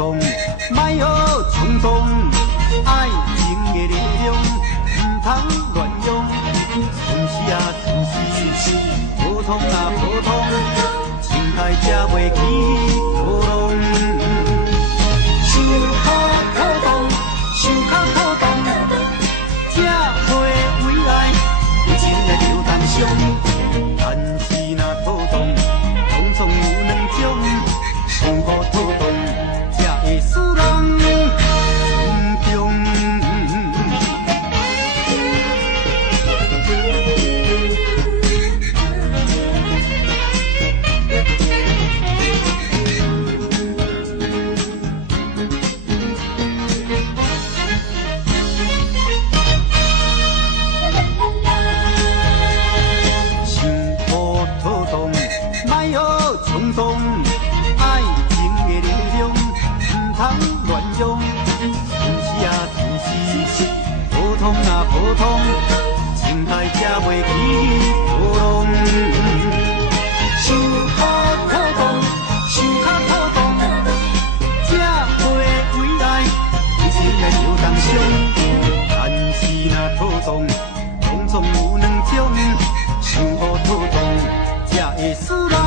动，莫学冲动。爱情的力量，唔通乱用。顺时啊顺时，普通啊普通，心态才袂起波浪。想较波动，想较波动，才会未来有情的流谈伤。但是若波动，总总有两种，想好波动，才会使人心中。爱情的力量，唔通乱用。顺时啊顺时，普通啊普通，情态才袂起波浪。想较波动，想较波动，才会未来有情的流动伤。但是若波动，总总有两种，想好波动，才会使人。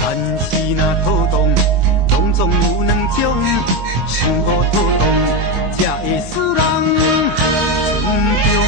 但是若波动，总总有两种，想好波动，才会使人心中。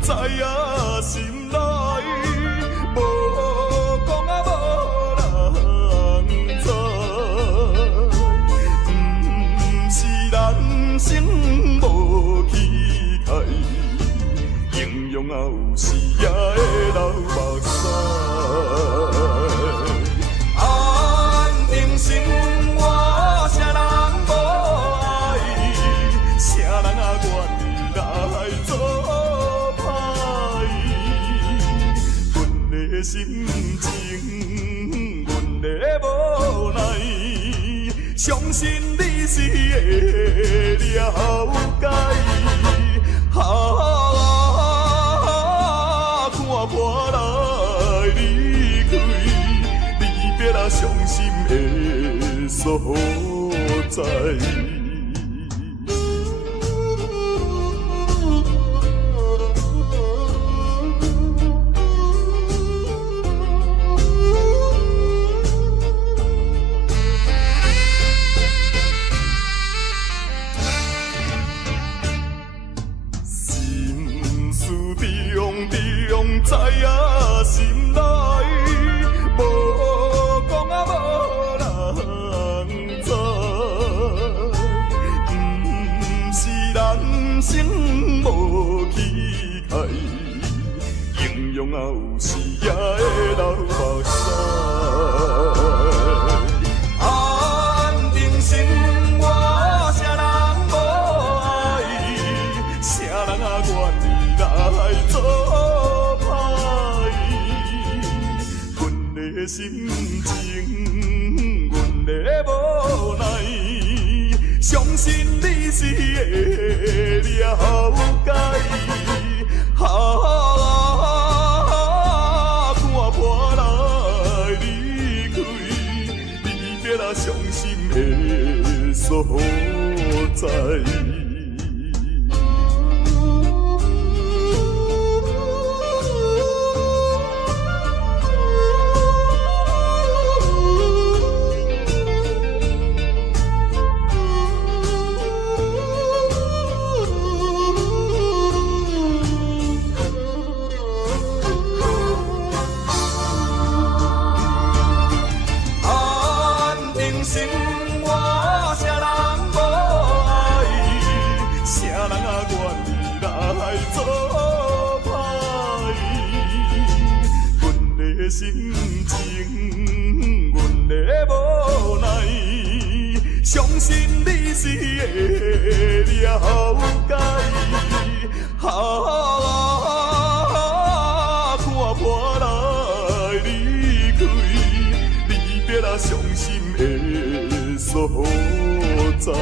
知影心内，无讲啊无人知，不是人生无期待，英勇啊有时也会流目屎。安定生活，啥人无爱，啥人啊愿意来做？心情，阮的无奈，相信你是会了解。看破来离开，离别啊伤心的所在。知影心内，无讲啊无人知，不是人生无期待，英勇啊有时也会流目屎。安定生活，啥人无爱，啥人啊愿意来做？心情，阮的无奈，相信你是会了解。的所在。心情，阮的无奈，相信你是会了解。看破来离开，离别啊，伤心的所在。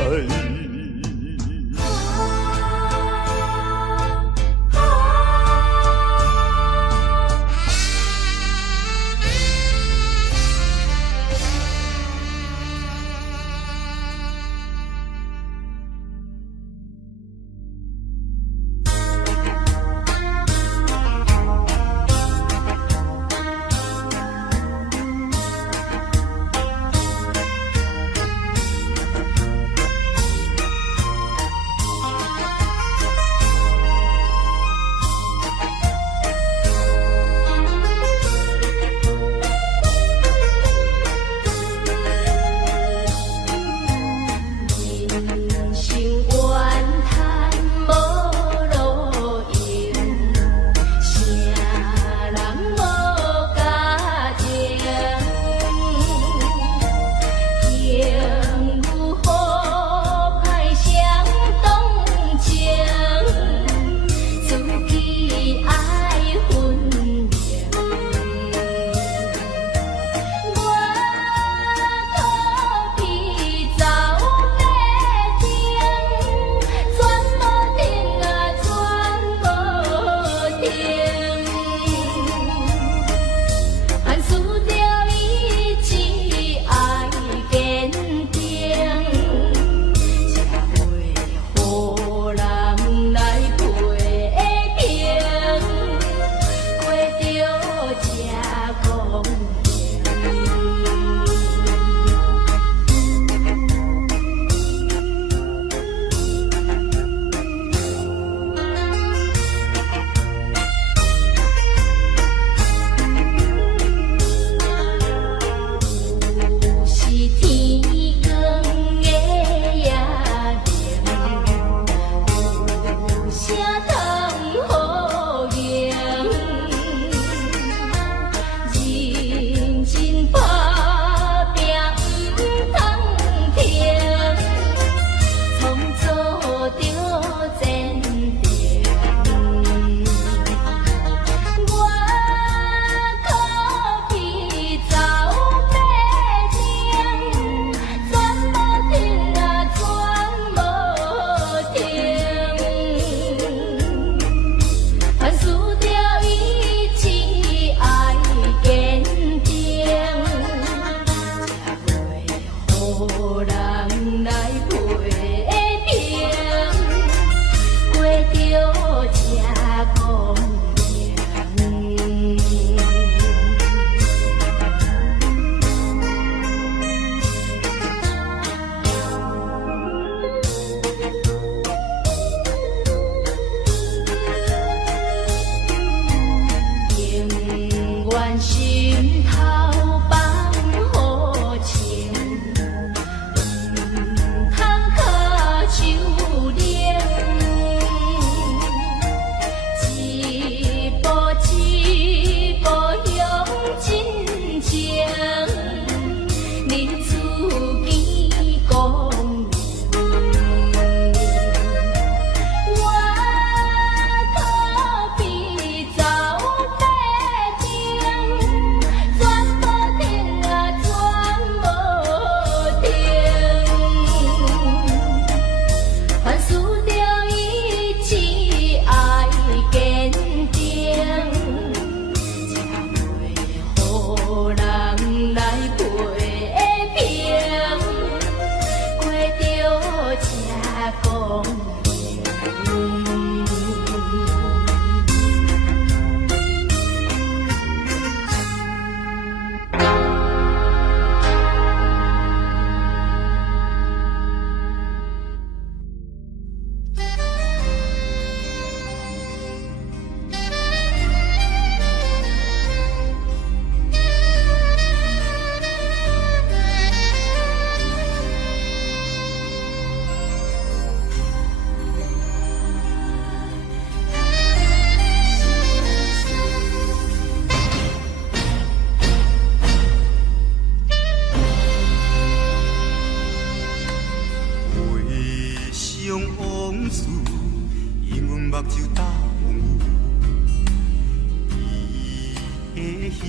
形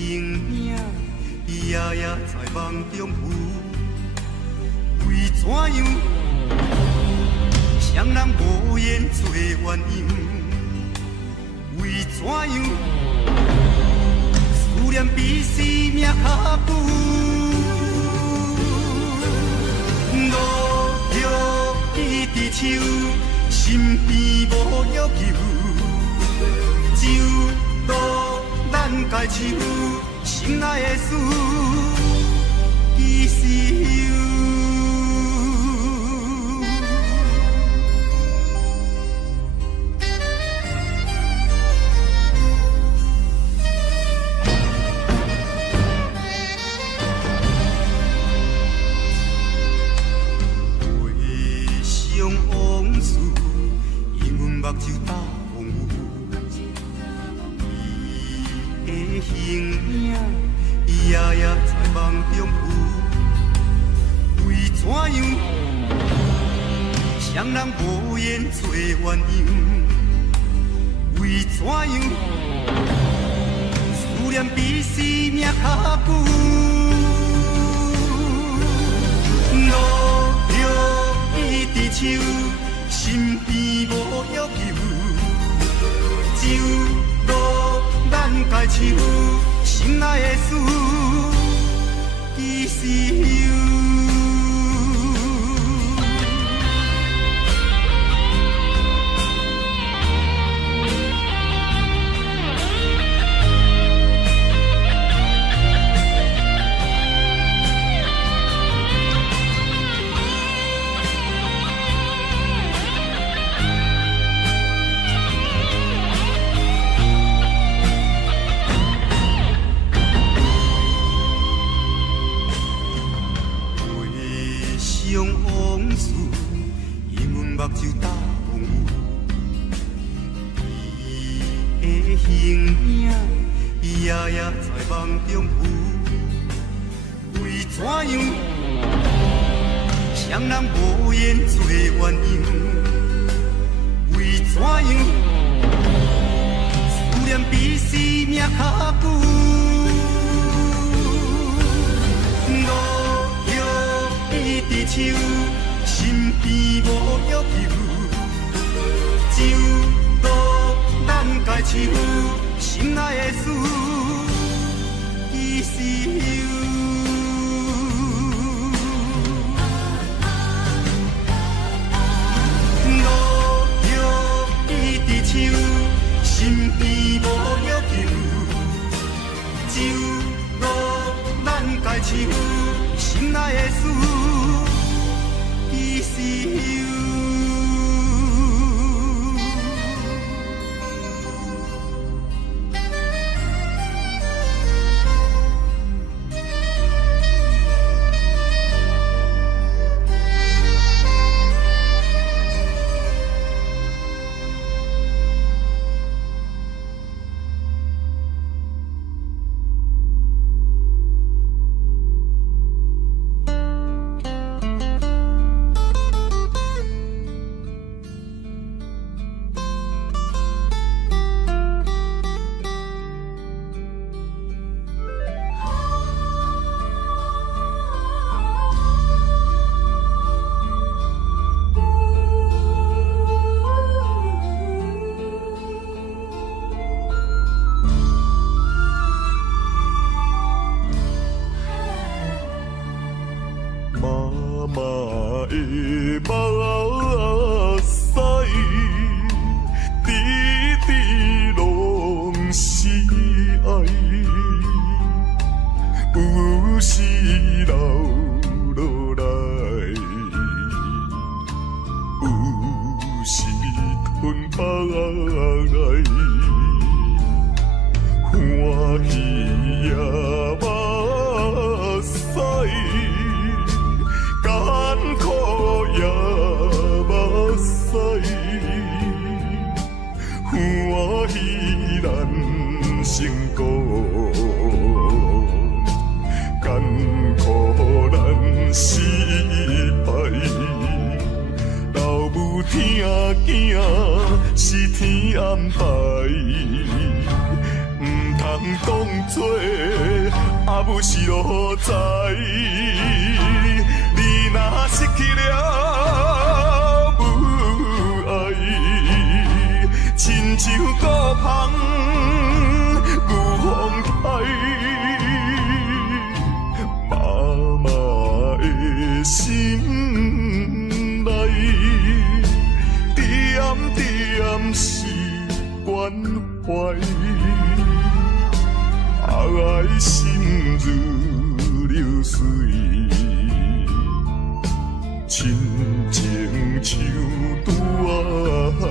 影，夜夜在梦中浮。为怎样，双人无言做鸳鸯？为怎样，思念比生命较久？路着伊伫手，身边无要求，只有渡咱家手，心内的事，其实有。目睭打风雨，伊的形影夜夜在梦中浮。为怎样，双人无言做鸳鸯？为怎样，思念比生命较久？路着伊伫手。身边无要求，只有渡咱家手，心内的事，其实有。目睭打风雨，伊的形影夜夜在梦中浮。为怎样，双人无言做鸳鸯？为怎样，思念比生命较久？路着伊伫手。身边无要求，只有渡咱家手，心内的事，其实有。路着伊伫手，身边无要求，只有渡咱家手，心内的事。其实有。是天安排，唔通当作阿母是路在，你若失去了母爱，亲像孤芳有风台，妈妈的心内，点点是关怀。爱心如流水，亲情像拄海。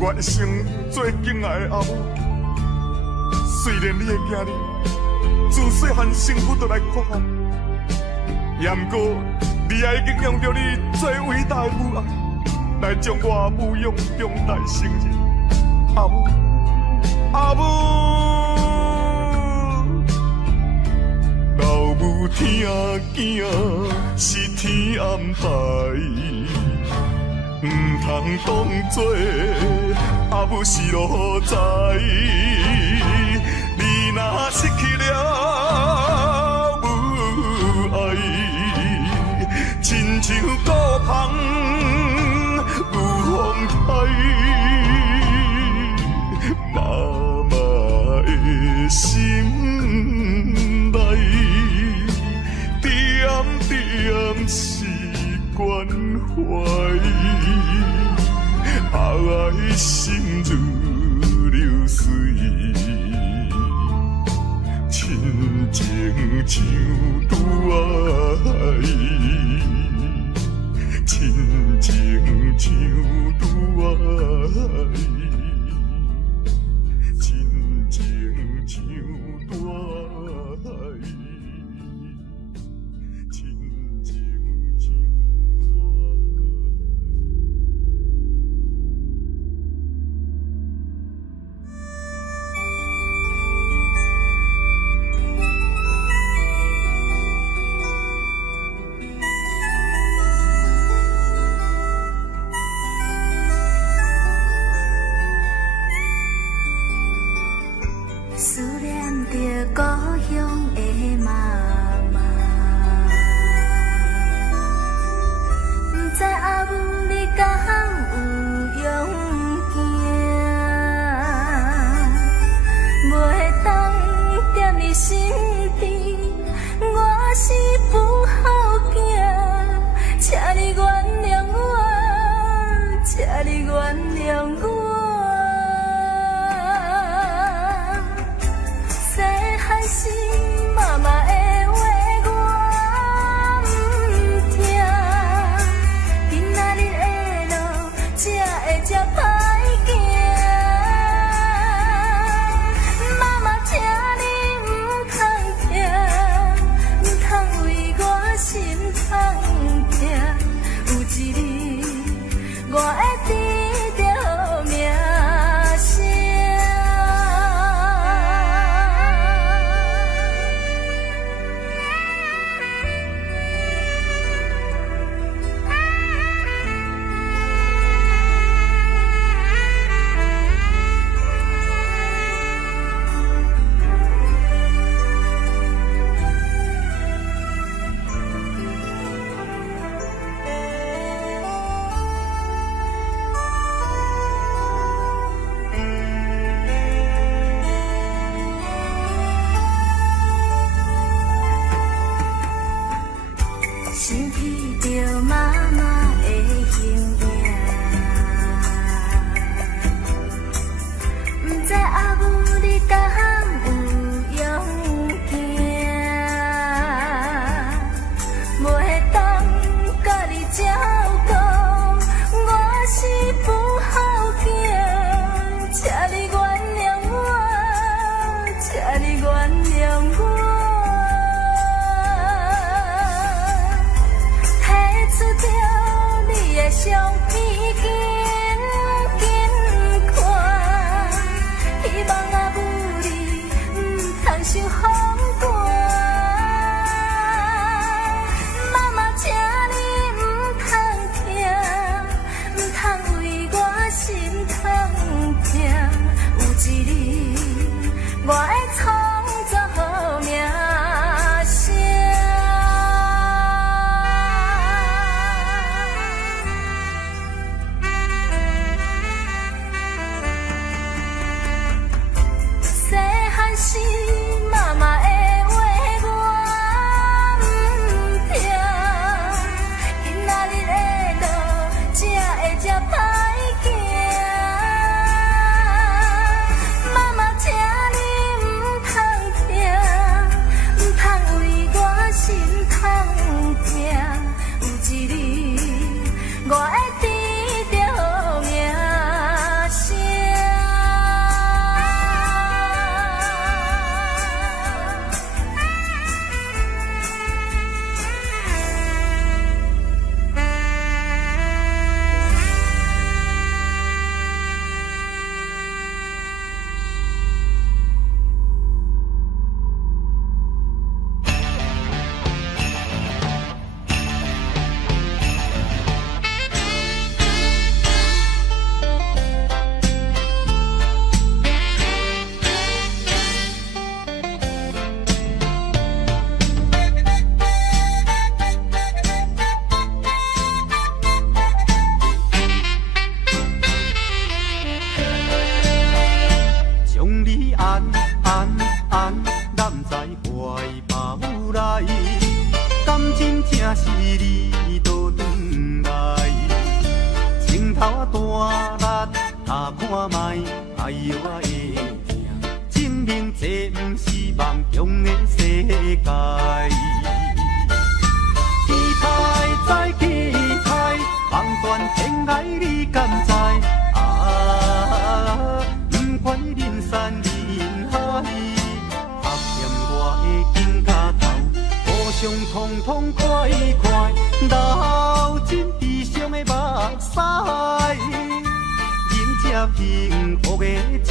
我一生最敬爱的阿母，虽然你的囝儿自细汉生父就来看我，也毋过你也已经用着你最伟大的母爱，来将我母养长大成人。阿母，阿母，老母听囝是天安排。唔通当作阿母是路在，你若失去了母爱，亲像孤芳有风台，妈妈的心内，点点是关怀。爱心如流水，亲情像拄海，亲情像拄海，亲情像拄海，亲情像。思念着故乡怀抱来，感情正是你倒转来，情头大力打看卖，哎呦啊会疼，证明这不是梦中的世界。期待再期待，望断天涯你敢知？啊，不管人山人海，拍欠我的肩胛头，互相痛痛快快，流尽悲伤的目屎，迎接幸福的将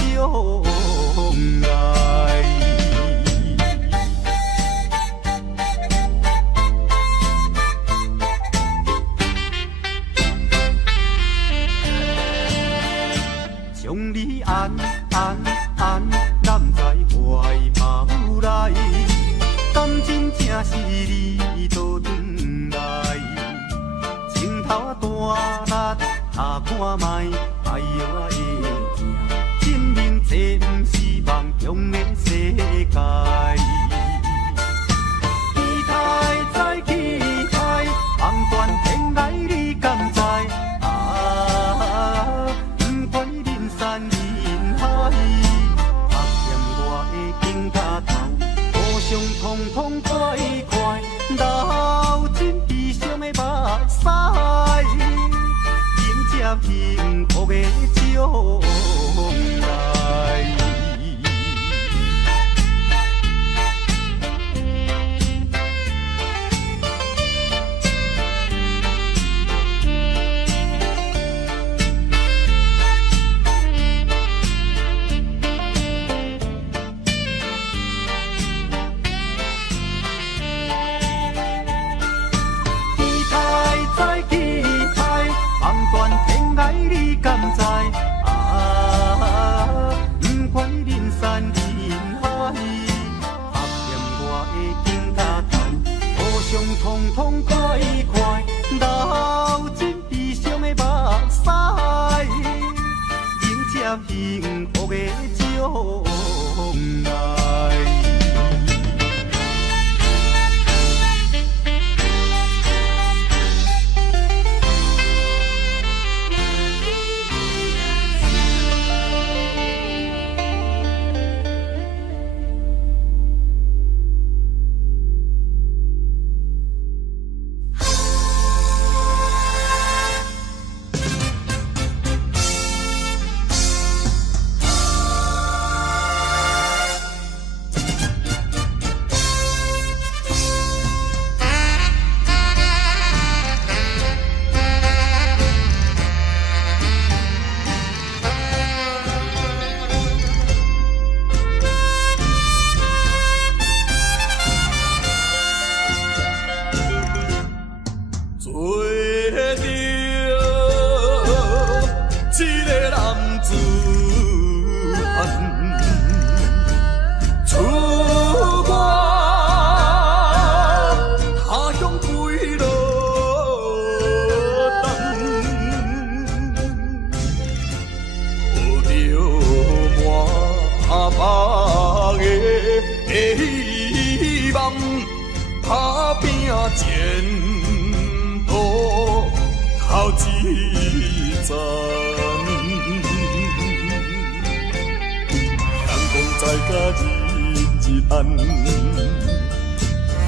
来。将你安揽在怀抱来，感情正是你倒转来，情头大力打看卖，哎呦啊会疼，证明这不是梦中的世界。期待再期待，望断天涯你敢知？山人海，拍欠我的肩胛头，互相痛痛快快，流尽悲伤的目屎，迎接幸福的将来。你敢知？啊，不管人山人海，拍欠我的肩胛头，互相痛痛快快，流尽悲伤的目屎，迎接幸福的将来。前途头一站，阳光在甲日暗，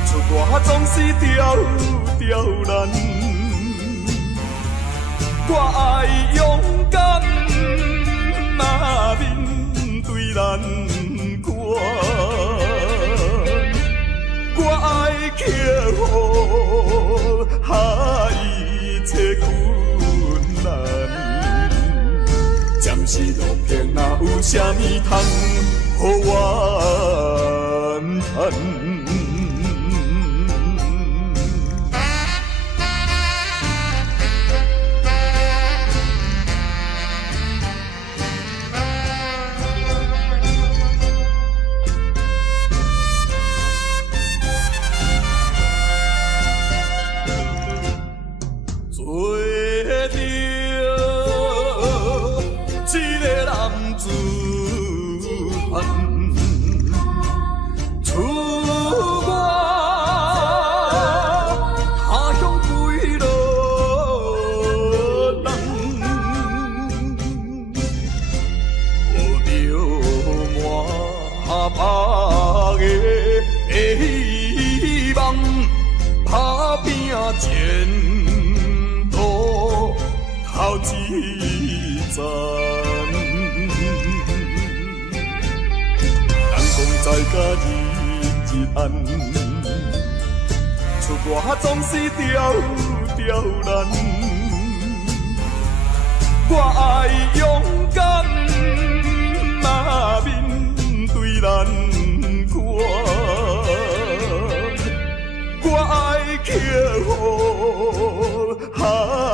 出外总是刁难，我爱勇敢，若面对难关。我爱克服一切困难，暂时路平哪有啥物通予我叹？出叹，出外总是刁难。我爱勇敢，嘛面对难关。我爱克服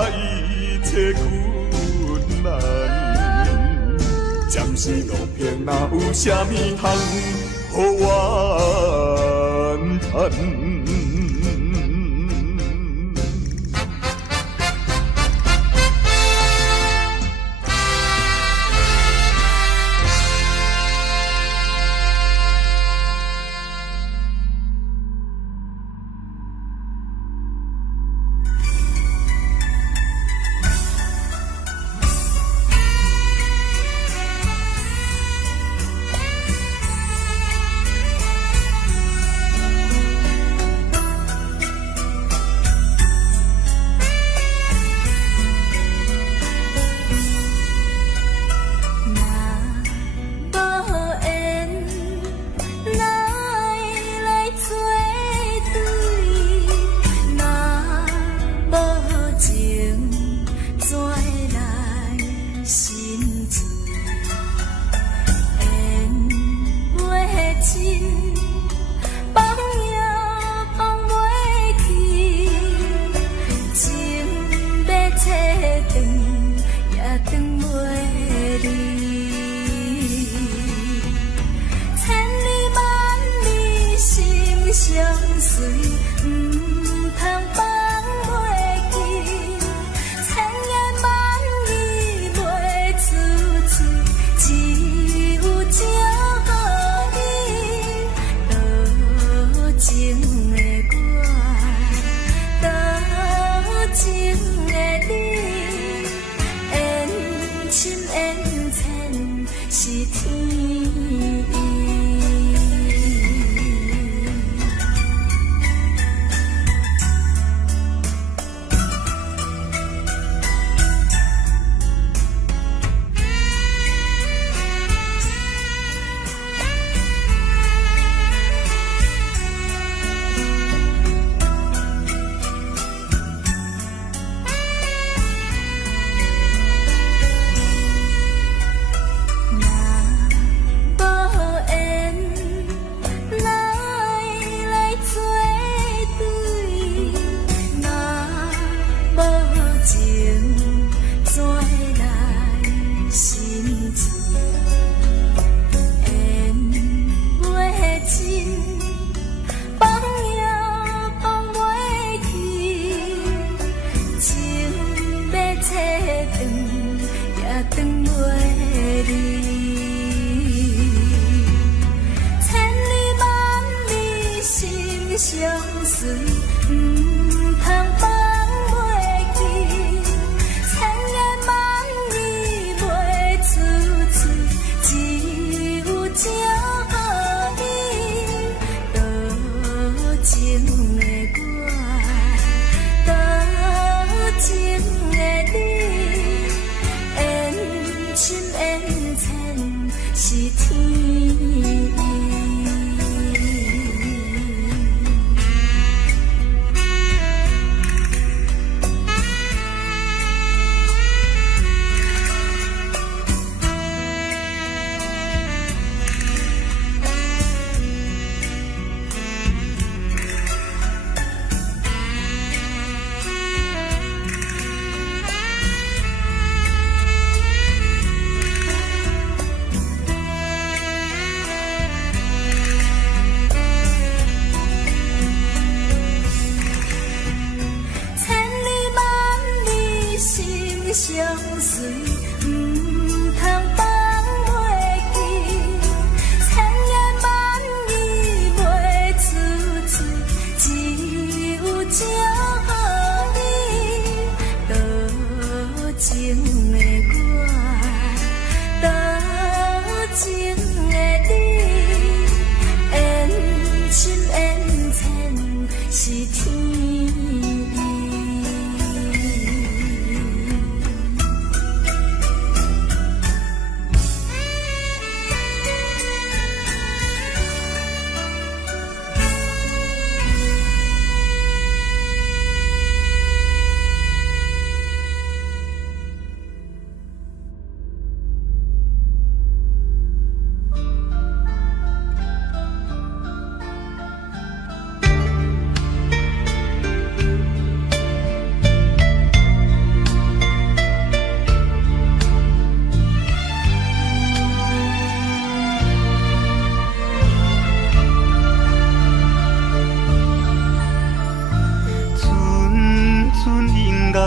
一切困难。暂时路边哪有啥物通予我叹？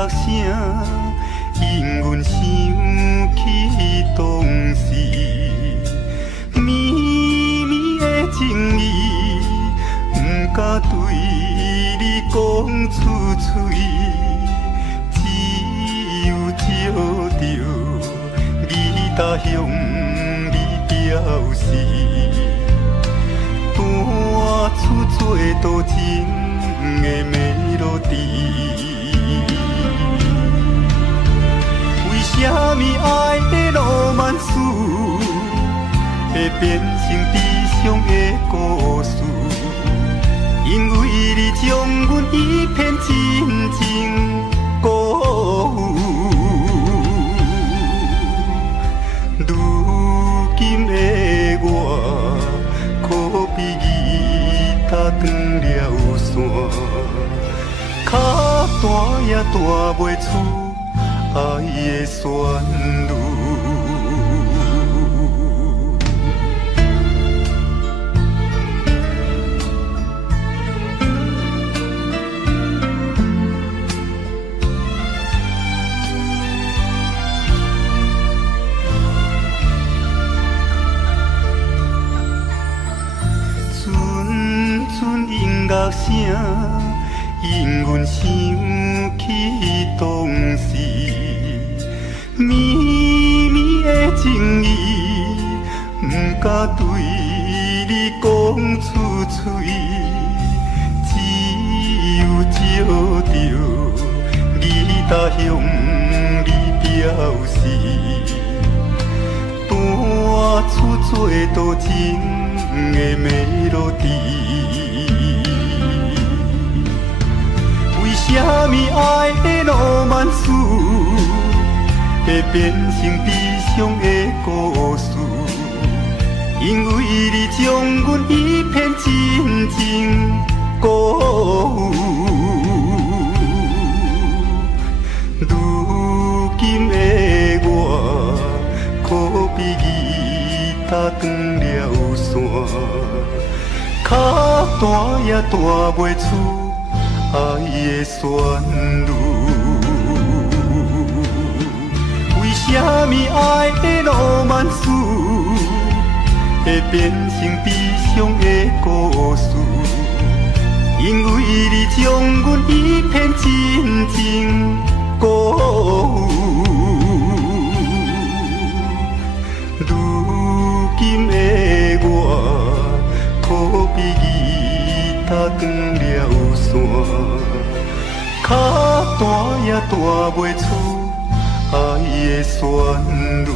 乐声，引阮想起当时绵绵的情意，不敢对你讲出嘴，只有照着你他向你表示，弹出做多情的melody。为什么爱的浪漫史会变成悲伤的故事？因为你将阮一片真情辜负。如今的我，可比吉他断了线，脚弹也弹袂出爱的旋律。乐声引阮想起当时绵绵的情意，不敢对你讲出嘴，只有照着你他向你表示，弹出做多情的melody。为什么爱的浪漫史会变成悲伤的故事？因为你将阮一片真情辜负。如今的我，可比吉他断了线，脚弹也弹袂出爱的旋律。为什么爱的浪漫史会变成悲伤的故事？因为你将阮一片真情辜负。如今的我，可比吉他断了线，脚弹也弹袂出爱的旋律。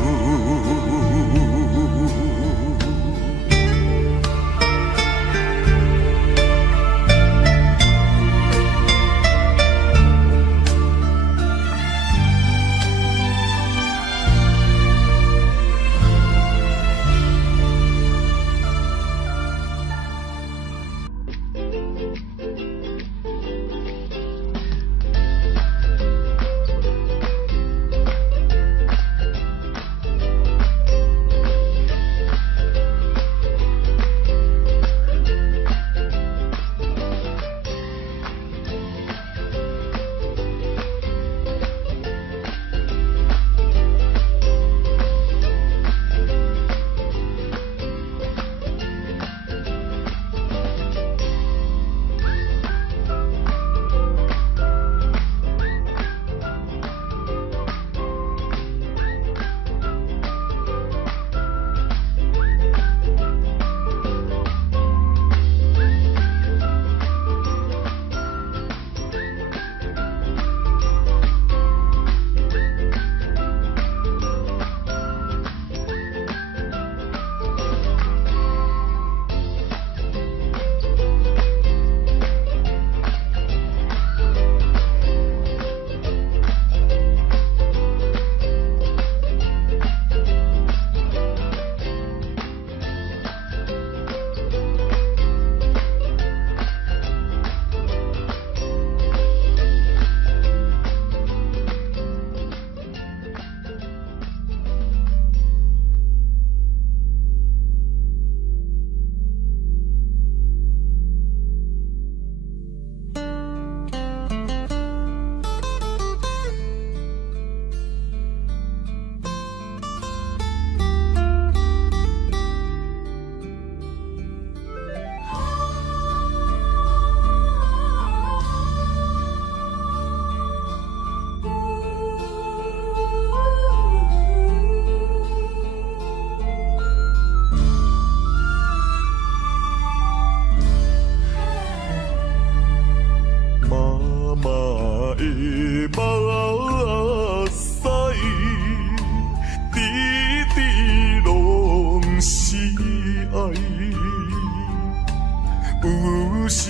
有时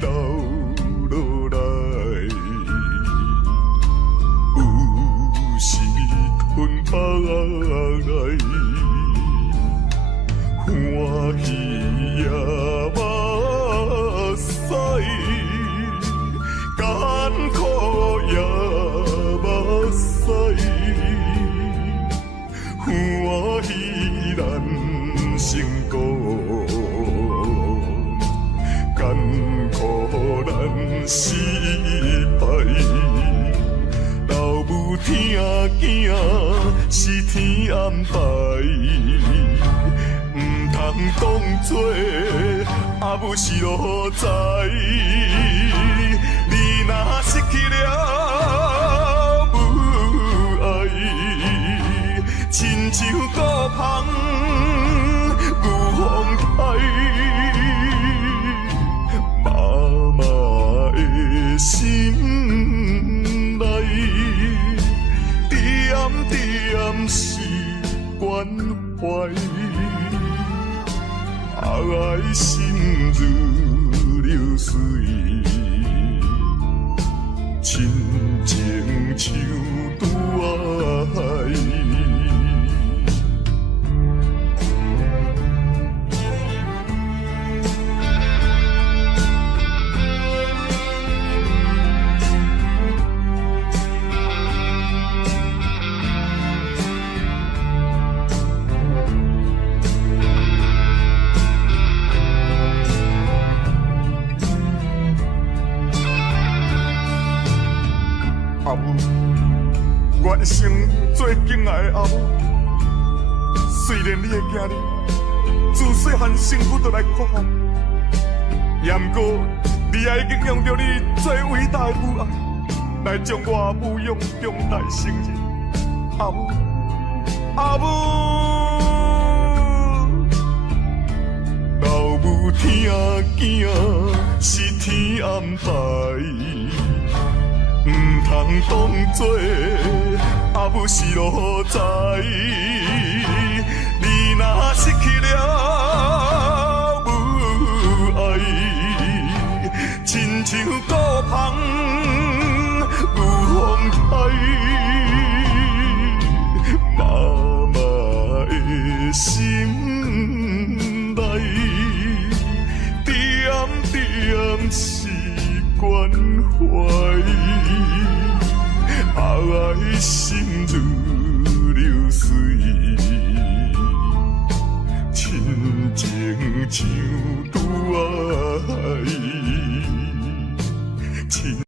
流落来，有时吞巴来，欢喜也目屎，艰苦也目屎，欢喜咱成功。艰苦咱失败，老母听囝是天安排，唔通当作阿母是路在。你若失去了母爱，亲像孤芳有风台。心内点点是关怀，爱心如流水，亲情像拄爱。阿母，原生最敬爱的阿母。虽然你的囝儿自细汉生父就来看我，也毋过你也已经用着你最伟大的母爱，来将我母养长大成人。阿母，阿母，老母听囝是天安排。唔通当作阿母是路在，你若失去了母爱，亲像孤芳有风台，妈妈的心内点点是关怀。爱心如流水，亲情像拄爱。